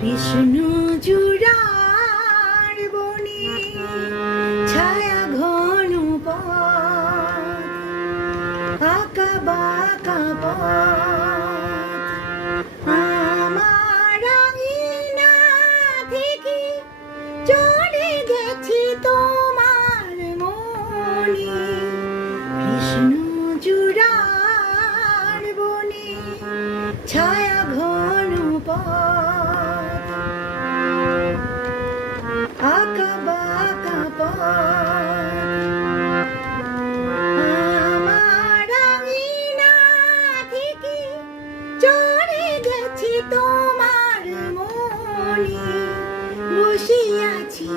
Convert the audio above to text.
কৃষ্ণ চূড়ার বনে ছায়া ঘন পথ, আঁকা বাঁকা পথ, আমার আঙিনা থেকে চলে গেছি তোমার মনে। কৃষ্ণ চূড়ার বনে ছায়া ঘন পথ, আঁকা বাঁকা পথ, আমার আঙিনা থেকে চলে গেছি তোমার মনে। বসিয়াছি